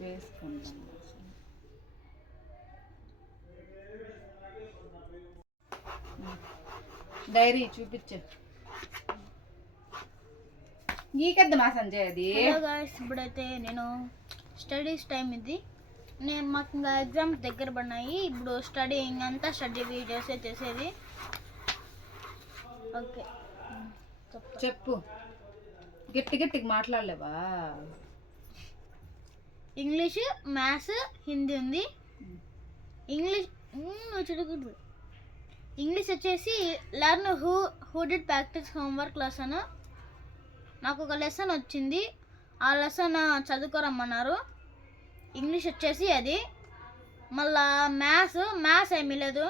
వేసుకుంటాను. డైరీ చూపించు. నీకెద్దమా సంజయ్ అది? ఇప్పుడైతే నేను స్టడీస్ టైం ఇది. మాకు ఇంకా ఎగ్జామ్స్ దగ్గర పడినాయి. ఇప్పుడు స్టడీయింగ్ అంతా స్టడీ వీడియోసే చేసేది. ఓకే చెప్పు. గట్టిగా మాట్లాడలేవా? ఇంగ్లీష్, మ్యాథ్స్, హిందీ ఉంది. ఇంగ్లీష్ చూడకూడదు. ఇంగ్లీష్ వచ్చేసి learn who did practice homework lesson. నాకు ఒక లెసన్ వచ్చింది, ఆ లెసన్ చదువుకోరమ్మన్నారు. ఇంగ్లీష్ వచ్చేసి అది. మళ్ళా మ్యాథ్స్ ఏమీ లేదు.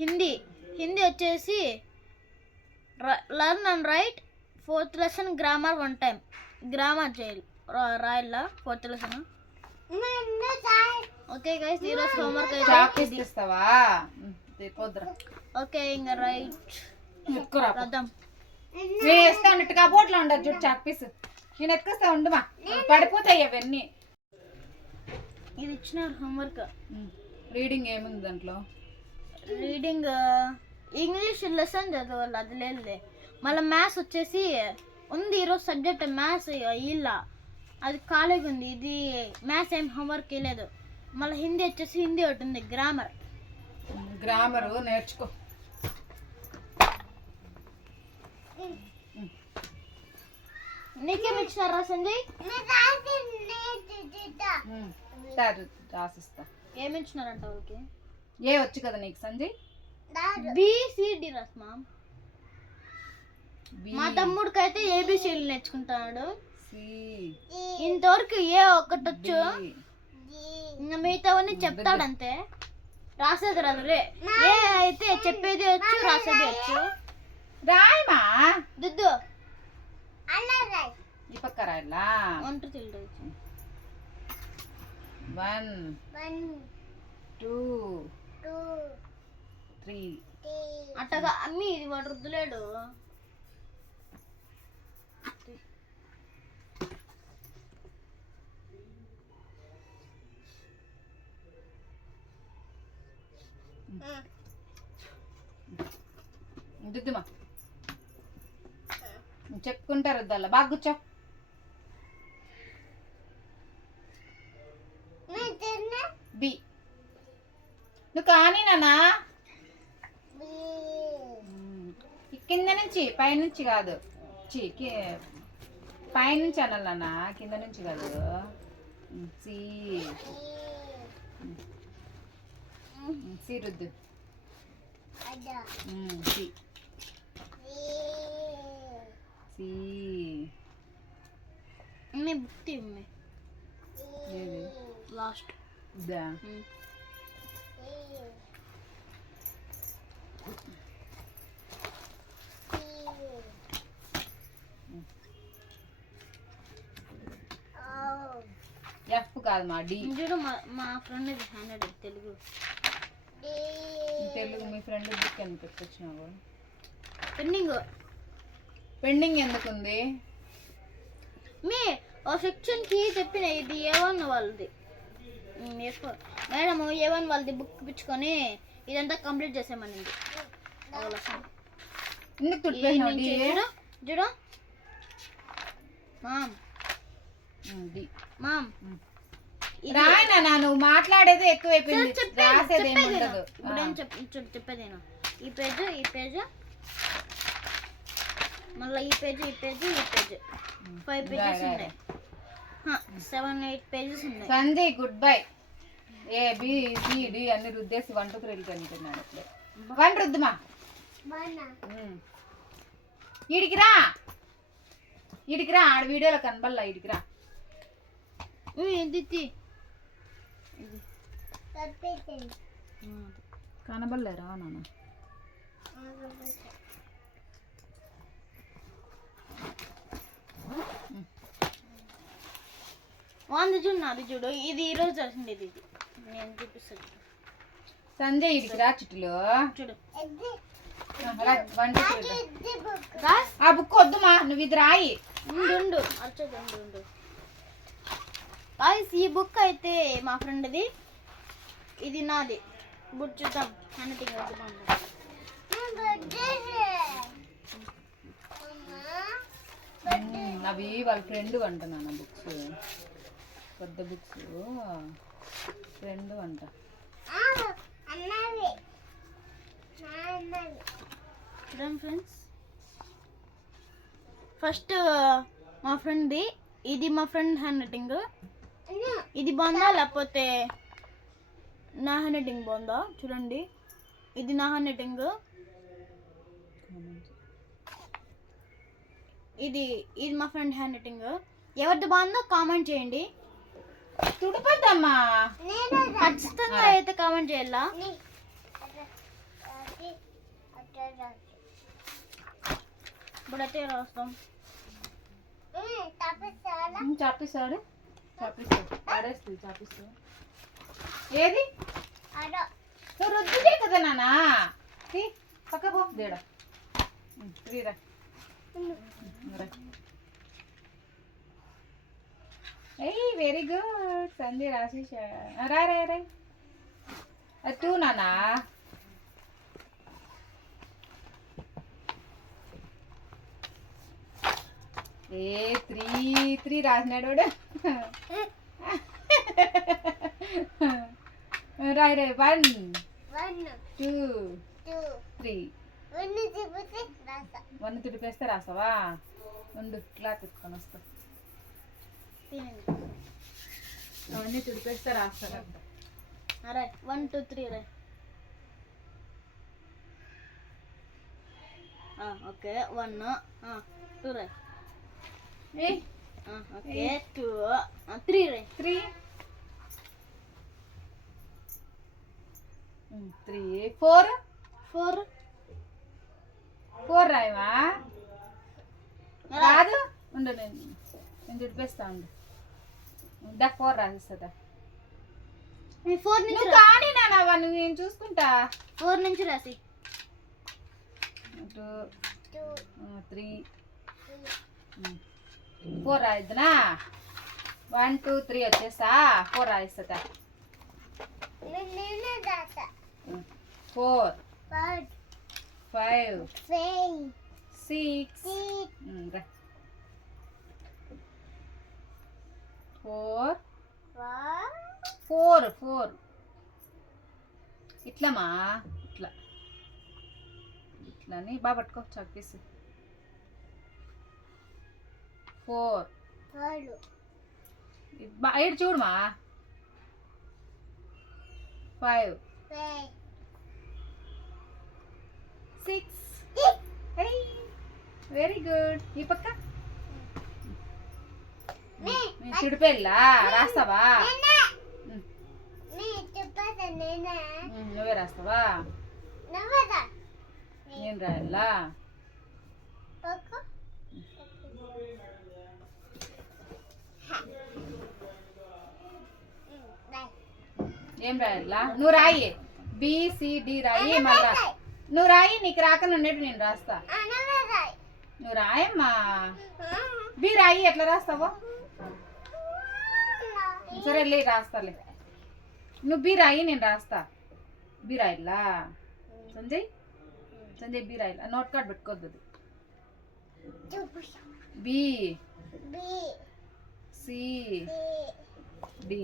హిందీ వచ్చేసి learn and right 4th lesson grammar 1 time. Grammar చేయాలి, రాయాల 4th లెసన్. ఓకే గైస్, ఈరోజు హోంవర్క్ అయితే ఇస్తావా? ఓకే ఇంకా రైట్ రాద్దాం. నేను వేస్తా ఉన్నట్టు కబోర్డ్లో ఉండదు చూడు చాక్ పీస్. నేను ఎత్తుకొస్తా ఉండమా, పడిపోతాయి అవన్నీ. ఇది ఇచ్చిన హోంవర్క్. రీడింగ్ ఏముంది దాంట్లో? రీడింగ్ ఇంగ్లీష్ లెసన్ చదవాలి, అది లేదులే. మళ్ళీ మ్యాథ్స్ వచ్చేసి ఉంది. ఈరోజు సబ్జెక్ట్ మ్యాథ్స్ ఇలా అది ఖాళీగా ఉంది. ఇది మ్యాథ్స్ ఏం హోంవర్క్ లేదు. మళ్ళీ హిందీ వచ్చేసి హిందీ ఒకటి ఉంది, గ్రామర్ నేర్చుకో. నీకేమి ఇచ్చినారా సంజయ్? రాసిస్తా. ఏమి ఇచ్చినారంట వాళ్ళకి? ఏ వచ్చు కదా నీకు సంజయ్? BCD రాస్మా. మా తమ్ముడికి అయితే ABCలు నేర్చుకుంటాడు. ఇంతవరకు ఏ ఒక్కటి వచ్చు, ఇంకా మిగతావన్నీ చెప్తాడంతే. రాసేది రాదు. ఏ అయితే చెప్పేది వచ్చు, రాసేది వచ్చు. రాయమా దుద్దు ఈ పక్క రాయలా? 1 2 3 1 2 3 అట్టగా అమ్మి ఇది వాడు రుద్దులేడు. దుద్దుమా చెప్పుకుంటారు వద్దల్లా. బాగా కూర్చో. బి నువ్వు కానీ నానా కింద నుంచి పైనుంచి కాదు, పైనుంచి అనాలన్నా, కింద నుంచి కాదు. సి రుద్దు. బుక్ లాస్ట్ ఎఫ్ కాదు మా డి. మా ఫ్రెండ్ హ్యాండ్ తెలుగు మీ ఫ్రెండ్ బుక్ ఎంత పెట్టొచ్చినావు? పెండింగ్ ఎందుకుంది? ఓ సెక్షన్ కి చెప్పిన ఇది A1 వాళ్ళది. మేడం A1 వాళ్ళది బుక్ పిచ్చుకొని ఇదంతా కంప్లీట్ చేసామనింది. చూడు మామ్ రాయనా, నువ్వు మాట్లాడేది ఎక్కువైపోయింది, రాసేది ఏమి ఉండదు. చెప్పేదేనా? ఈ పేజ్ మళ్ళీ ఈ పేజ్ 5 పేజెస్ ఉన్నాయి. 7 8 పేజెస్ ఉన్నాయి. Sanjay good bye. ABCD అన్ని రుద్దేసి 1 2 3 అంటున్నాడు. అప్పుడే 1 రుద్దుమా. ఇడికిరా ఆడ వీడియోలో కనబడలా. ఇడికిరా కనబడలేరా నాన్న? చూడు ఇది ఈరోజు వచ్చింది. ఇది నేను చూపిస్తాను. సంజయ్ ఇడికిరా చిట్టులో చూడు. ఆ బుక్ వద్దుమా, నువ్వు ఇది రాయి. ఉండు ఈ బుక్ అయితే మా ఫ్రెండ్ది, ఇది నాది. బుక్ చూద్దాం హ్యాండ్ రైటింగ్ అయితే బాగుంది. అవి వాళ్ళ ఫ్రెండ్ అంటున్నాను బుక్స్, పెద్ద బుక్స్ ఫ్రెండ్ అంట. చూడండి ఫ్రెండ్స్, ఫస్ట్ మా ఫ్రెండ్ది, ఇది మా ఫ్రెండ్ హ్యాండ్ రైటింగ్. ఇది బాగుందా లేకపోతే నా హ్యాండ్ రైటింగ్ బాగుందా చూడండి. ఇది నా హ్యాండ్ రైటింగ్, ఇది ఇది మా ఫ్రెండ్ హ్యాండ్ రైటింగ్. ఎవరిది బాగుందో కామెంట్ చేయండి. తుడిపోద్దమ్మా, ఖచ్చితంగా అయితే కామెంట్ చేయాలా. ఇప్పుడు అయితే రాస్తాం. చాపిస్తాడు ఆడేస్తుంది చాపిస్తాడు. ఏది రుద్దుదే కదా నాన్న, పక్క పో దేడా రా. ఏయ్ వెరీ గుడ్ సంధ్య రాసేసా. రాయ్ రాయ్ రాయ్, అది టూ నానా. ఏ త్రీ త్రీ రాసినాడు వాడు. రాయ్ రాయ్, 1 2 3. 1 తుడిపేస్తే రాసావా? ముందు క్లాత్ ఎత్తుకొని వస్తా. అవన్నీ తుడిపేస్తే రాస్తారంట. అరే 1 2 3 రే. ఓకే 1 2 రే. ఓకే 2 3 రే. 3 4 4 4 రాయవా? రాదు, ఉండు నేను తుడిపేస్తా. ఉండు 4 రాసిస్తుందా? 4 నుంచి కానీ నాన్న నేను చూసుకుంటా. 4 నుంచి రాసి. 2 3 4 రాయిద్దునా? 1 2 3 వచ్చేస్తా. 4 రాయిస్తుందా? 4 5 6 4 ఇట్లమా, ఇట్లా ఇట్లని బాగా పట్టుకో చాక్పీస్. 4 ఇటు చూడమా. 5 6 వెరీ గుడ్. ఈ పక్క చిడిపెళ్ళా రాస్తావా? నువ్వే రాస్తావా? నేను రాయాలా? ఏం రాయాలా? నువ్వు రాయి, బిసిడి రాయి. మళ్ళా నువ్వు రాయి, నీకు రాకనే ఉన్నట్టు నేను రాస్తా. నువ్వు రాయమ్మా. బి రాయి, ఎట్లా రాస్తావో సరే లే రాస్తాలే. నువ్వు బి రాయి, నేను రాస్తా. బి రాయిలా సంజయ్, సంజయ్ బి రాయిలా. నోట్ కార్డ్ పెట్టుకోద్దు. B C D.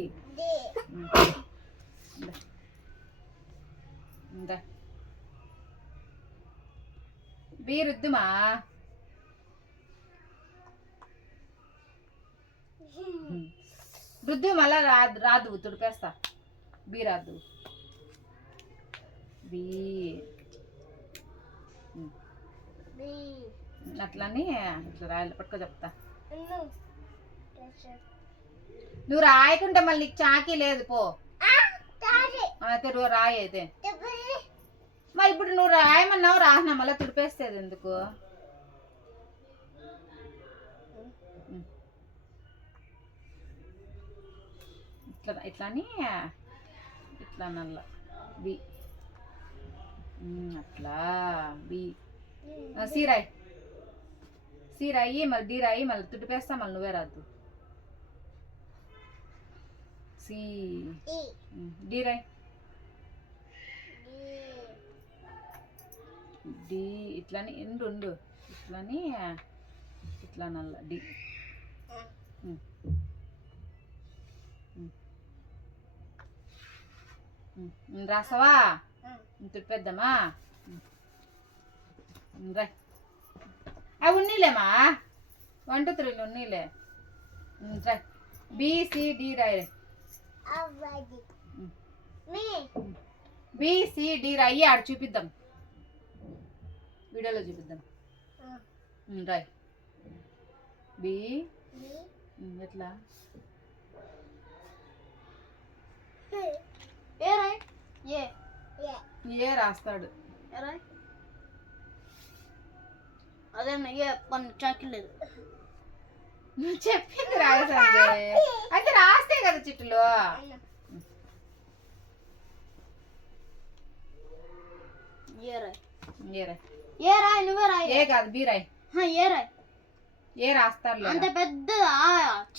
బి రుద్దుమా. రుద్దు మళ్ళా రాదు తుడిపేస్తా. బి రాదు. బి అట్లని ఇట్లా రాయాలి. పట్టుకో చెప్తా. నువ్వు రాయకుంటే మళ్ళీ నీకు చాకీ లేదు పో. అయితే నువ్వు రాయి అయితే. మరి ఇప్పుడు నువ్వు రాయమన్నావు, రాసినా మళ్ళీ తుడిపేస్తేది ఎందుకు? ఇట్లా ఇట్లాని ఇట్లా నల్ల బి అట్లా. బి సి రాయి, సి రాయి, మళ్ళీ డి రాయి, మళ్ళీ తుడిపేస్తా. మళ్ళీ నువ్వే రాదు. సి డి రాయ్. డి ఇట్లని ఉండు ఇట్లని ఇట్లా నల్ల డి. రాసావా? తిప్పేద్దామా? రాయ్. అవి ఉన్నీలేమా 1 2 3 ఉన్నీలే. రాయ్. బిసిడి రాయ్. బిసిడి రాయి. ఆడ చూపిద్దాం, వీడియోలో చూపిద్దాం. రాయ్. బి ఎట్లా ఏ రాయ్. ఏ ఏ రాస్తాడు. ఏ రాయ్. అదేనా ఏ పన్ను చాకిలేదు. నువ్వు చెప్పింది రాయసండి అయితే రాస్తే కదా చిట్టులో. ఏ రాయ్. ఏ రాయ్. ఏ రాయ్. నువ్వే రాయ్. ఏ కాదు బి రాయ్. ఏ రాయ్. ఏ రాస్తారు అంత పెద్ద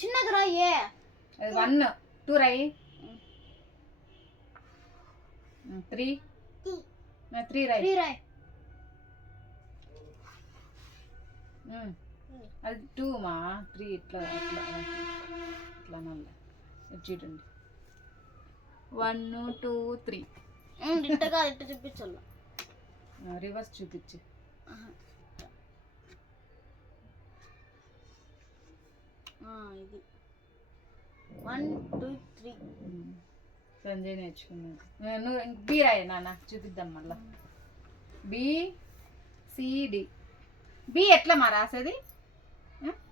చిన్నది రాయ్. ఏ 1 2 రాయ్. 3 రాయ్. 3 రాయ్. అది 2 మా 3 ఇట్లా ఇట్లా ఇట్లా నల్ల చూడండి 1 2 3. ఇట్టగా ఇట్ట చూపించాల. రివర్స్ చూపించు. ఇది 1 2 3. సంజయ్ నేర్చుకున్నాను. నువ్వు బి రాయి నాన్న చూపిద్దాం మళ్ళా. B CD. బి ఎట్లా మా రాసేది?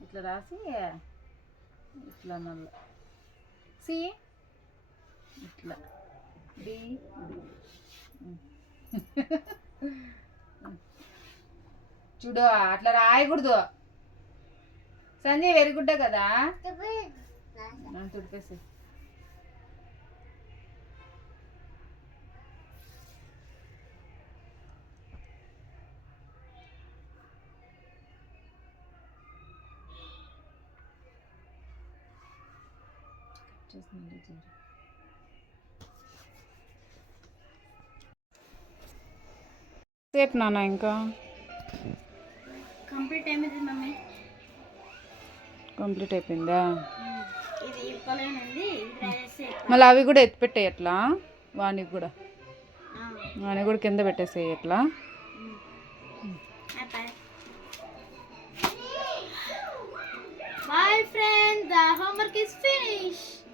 ఇట్లా రాసి ఇట్లా నల్ల. సి ఇట్లా. డి చూడు అట్లా రాయకూడదు. సంజయ్ వెరీ కదా. తుడిపేసి సేపు నాన్న ఇంకా కంప్లీట్ అయిపోయింది మమ్మీ. కంప్లీట్ అయిపోయిందా? ఇది ఇప్పలేనండి. మళ్ళీ అవి కూడా ఎత్తిపెట్టాయి ఎట్లా? వానికి కూడా కింద పెట్టేసాయి ఎట్లా? Bye friends, the homework is finished.